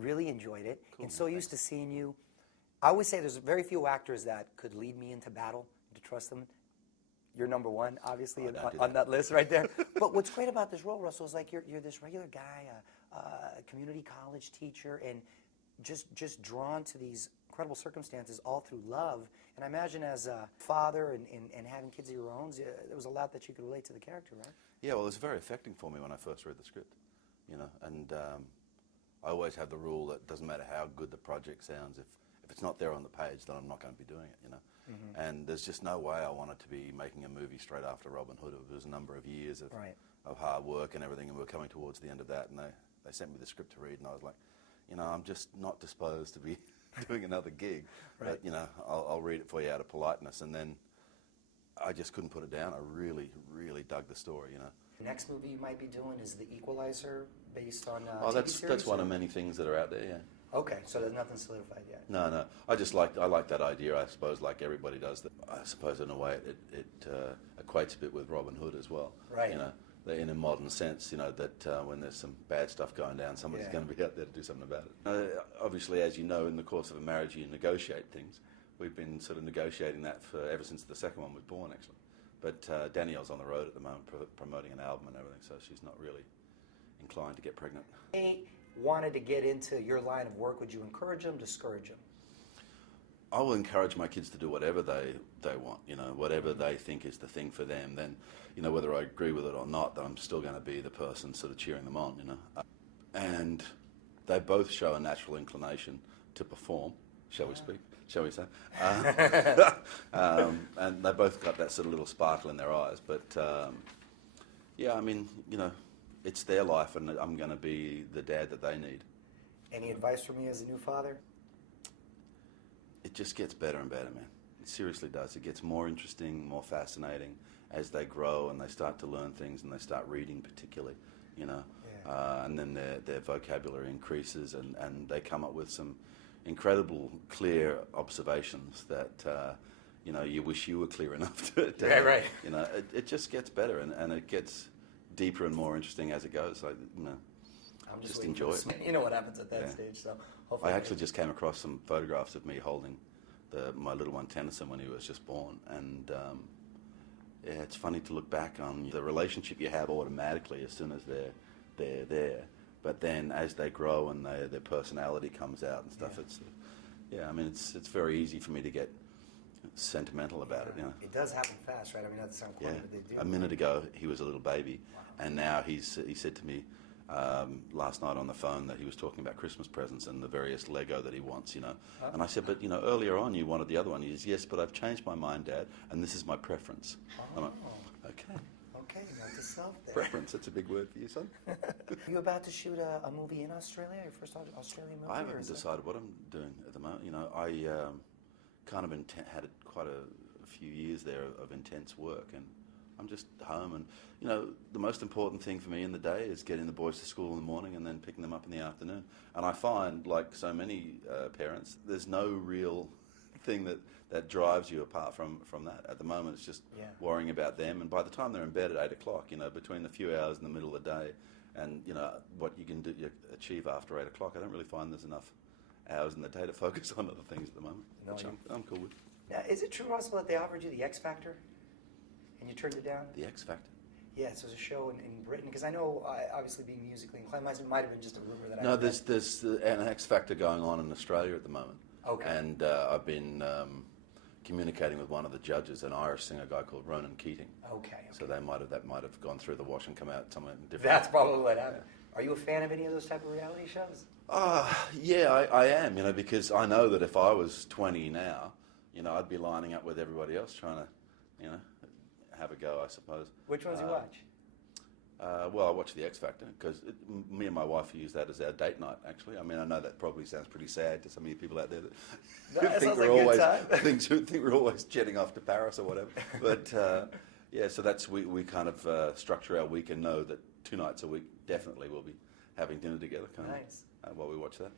really enjoyed it, Cool, and so man, used to seeing you. I always say there's very few actors that could lead me into battle, to trust them. You're number one, obviously, on that list right there. But what's great about this role, Russell, is like you're this regular guy, a community college teacher, and just drawn to these incredible circumstances all through love. And I imagine as a father and having kids of your own, there was a lot that you could relate to the character, right? Yeah, well, it was very affecting for me when I first read the script, you know, and I always have the rule that it doesn't matter how good the project sounds, if it's not there on the page, then I'm not going to be doing it, you know. Mm-hmm. And there's just no way I wanted to be making a movie straight after Robin Hood. It was a number of years of hard work and everything, and we were coming towards the end of that, and they sent me the script to read, and I was like, you know, I'm just not disposed to be doing another gig, but, you know, I'll read it for you out of politeness. And then I just couldn't put it down. I really, really dug the story, you know. The next movie you might be doing is The Equalizer, based on oh, that's one of many things that are out there, yeah. Okay, so there's nothing solidified yet. No. I like that idea, I suppose, like everybody does. I suppose in a way it equates a bit with Robin Hood as well. Right. You know, in a modern sense, you know, that when there's some bad stuff going down, somebody's going to be out there to do something about it. Obviously, as you know, in the course of a marriage, you negotiate things. We've been sort of negotiating that ever since the second one was born, actually. But Danielle's on the road at the moment promoting an album and everything, so she's not really inclined to get pregnant. They wanted to get into your line of work. Would you encourage them, discourage them? I will encourage my kids to do whatever they want, you know, whatever they think is the thing for them. Then, you know, whether I agree with it or not, that I'm still going to be the person sort of cheering them on, you know. And they both show a natural inclination to perform, shall we say. And they both got that sort of little sparkle in their eyes. But, yeah, I mean, you know, it's their life, and I'm going to be the dad that they need. Any advice from me as a new father? It just gets better and better, man. It seriously does. It gets more interesting, more fascinating as they grow and they start to learn things and they start reading particularly, you know. Yeah. And then their vocabulary increases and they come up with some incredible, clear observations that, you know, you wish you were clear enough to right. You know, it just gets better and it gets deeper and more interesting as it goes. Like, you know, I'm just enjoy it. You know what happens at that stage, so hopefully. I actually just came across some photographs of me holding my little one Tennyson when he was just born, and yeah, it's funny to look back on the relationship you have automatically as soon as they're there, but then as they grow and their personality comes out and stuff, I mean it's very easy for me to get sentimental about it, you know. It does happen fast, right? I mean, that sounds corny, but they do. A minute ago he was a little baby, and now he said to me last night on the phone that he was talking about Christmas presents and the various Lego that he wants, you know. And I said, but, you know, earlier on you wanted the other one. He says, yes, but I've changed my mind, Dad, and this is my preference. I'm like, okay. Okay, note to self there. Preference, that's a big word for you, son. Are you about to shoot a movie in Australia, your first Australian movie? I haven't decided what I'm doing at the moment. You know, I kind of had quite a few years there of intense work, and I'm just home, and you know, the most important thing for me in the day is getting the boys to school in the morning and then picking them up in the afternoon. And I find, like so many parents, there's no real thing that drives you apart from that. At the moment, it's just worrying about them. And by the time they're in bed at 8 o'clock, you know, between the few hours in the middle of the day and you know what you can achieve after 8 o'clock, I don't really find there's enough hours in the day to focus on other things at the moment, which I'm cool with. Now, is it true, Russell, that they offered you the X Factor? And you turned it down? The X Factor? Yes, there's a show in Britain, because I know, obviously being musically inclined, it might have been just a rumor that No, there's an X Factor going on in Australia at the moment. Okay. And I've been communicating with one of the judges, an Irish singer guy called Ronan Keating. Okay. So that might have gone through the wash and come out somewhere different. That's probably what happened. Yeah. Are you a fan of any of those type of reality shows? Yeah, I am, you know, because I know that if I was 20 now, you know, I'd be lining up with everybody else trying to, you know, have a go, I suppose. Which ones do you watch? Well, I watch the X Factor because me and my wife use that as our date night. Actually, I mean, I know that probably sounds pretty sad to some of you people out there that think we're always jetting off to Paris or whatever. But yeah, so that's we kind of structure our week and know that 2 nights a week definitely we'll be having dinner together. Kind nice. While we watch that.